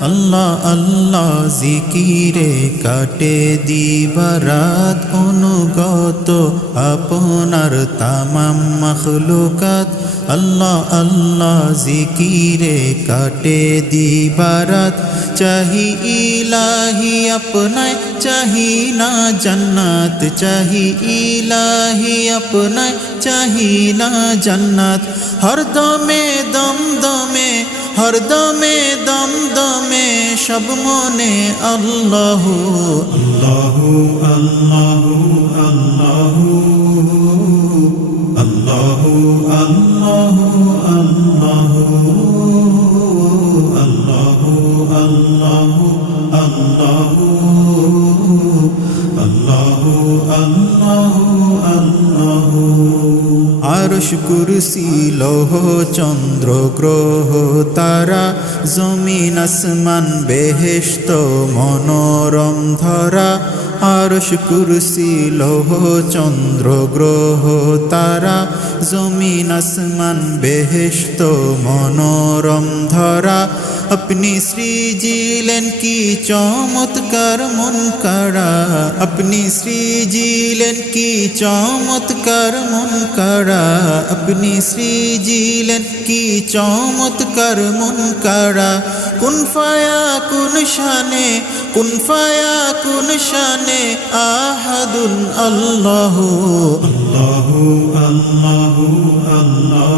আল্লাহ আল্লাহ জিকিরে কাটে দিবারাত অনুগত আপনার তামাম মখলুকাত। আল্লাহ আল্লাহ জিকিরে কাটে দিবারাত চাহি ইলাহি আপনায়, চাহি না জান্নাত। চাহি ইলাহি আপনায়, চাহি না জান্নাত। হরদমে দম দমে হরদমে দম দমে সব মনে আল্লাহ। আল্লাহ আল্লাহ আল্লাহ। আল্লাহ আল্লাহ আল্লাহ। আল্লাহ আল্লাহ আল্লাহ। আরশ কুরসি লৌহ চন্দ্র গ্রহ তারা। জমিন আসমান বেহেস্ত মনোরম ধরা। আরশ কুরসি লৌহ চন্দ্র গ্রহ তারা। জমিন আসমান বেহেস্ত মনোরম ধরা। আপনি সৃজিলেন কি চমৎকার মন কারা আপনি সৃজিলেন কি চমৎকার মন কারা আপনি সৃজিলেন কি চমৎকার মন কারা কোন ফায়া কোন শানে কোন ফায়া কোন শানে আহাদুন আল্লাহ আল্লাহ আল্লাহ আল্লাহ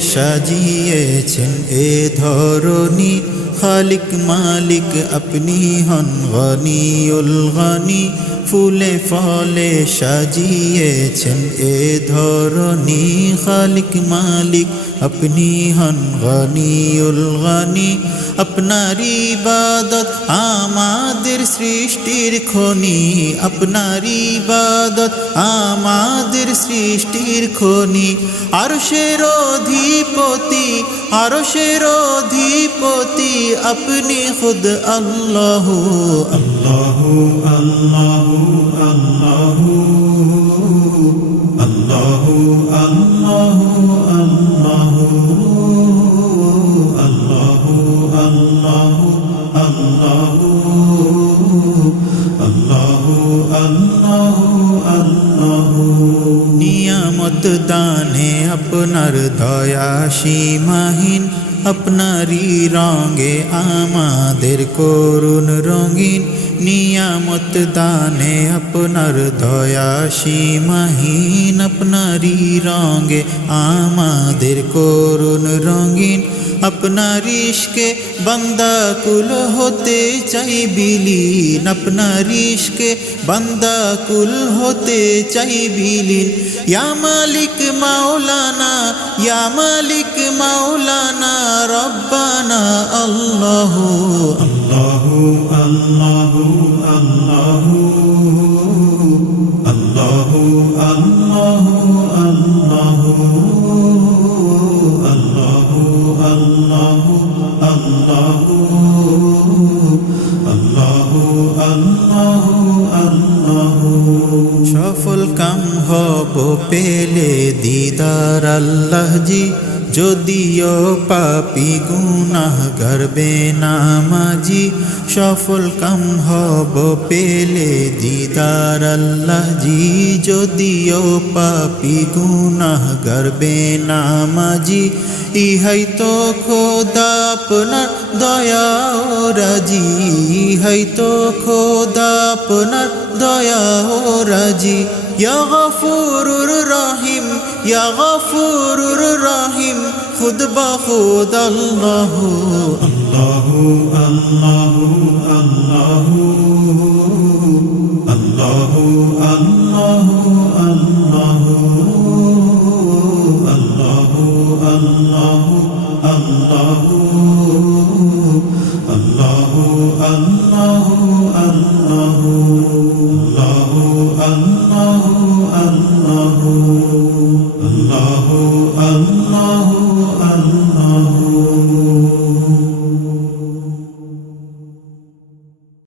সাজিয়েছেন এ ধরনী খালিক মালিক আপনি হন গনিউল গনি, ফুলে ফলে সাজিয়েছেন এ ধরনী খালিক মালিক আপনি হন গনিউল গনি। আপনার ইবাদত আমাদের সৃষ্টির খনি, আপনারি ইবাদত আমাদের সৃষ্টির খনি। আরশের অধিপতি আরশের অধিপতি, আপনি খুদ আল্লাহ। আল্লাহ আল্লাহ আল্লাহ। আল্লাহ আল্লাহ আল্লাহ। দানে আপনার দয়া সীমাহীন আপনারই রঙে আমাদের করুণ রঙিন। নিয়ামত দানে আপনার দয়া সীমাহীন আপনারই রঙে আমাদের করুণ রঙিন। আপনার ইশকে বান্দা কুল হতে চাই বিলীন। আপনার ইশকে বান্দা কুল হতে চাই বিলীন। ইয়া মালিক মাওলানা, ইয়া মালিক মাওলানা, রব্বানা আল্লাহ আল্লাহ আল্লাহ। সফল কাম হব পেলে দিদার আল্লাহজি। যদিও পাপি গুনাহ গর্বে নামাজি সফল কাম হব পেলে দিদার আল্লাহ জি যদিও পাপি গুনাহ গর্বে নামাজি ইহাই তো খোদা আপনার দয়া রাজি। ইহাই তো খোদা আপনার দয়া রাজি। ইয়া গফুরুর রহিম ইয়া গফুরুর রহিম খুদ বখুদ আল্লাহু আল্লাহু আল্লাহু আল্লাহু আল্লাহু আল্লাহু আল্লাহু আল্লাহু আল্লাহু আল্লাহু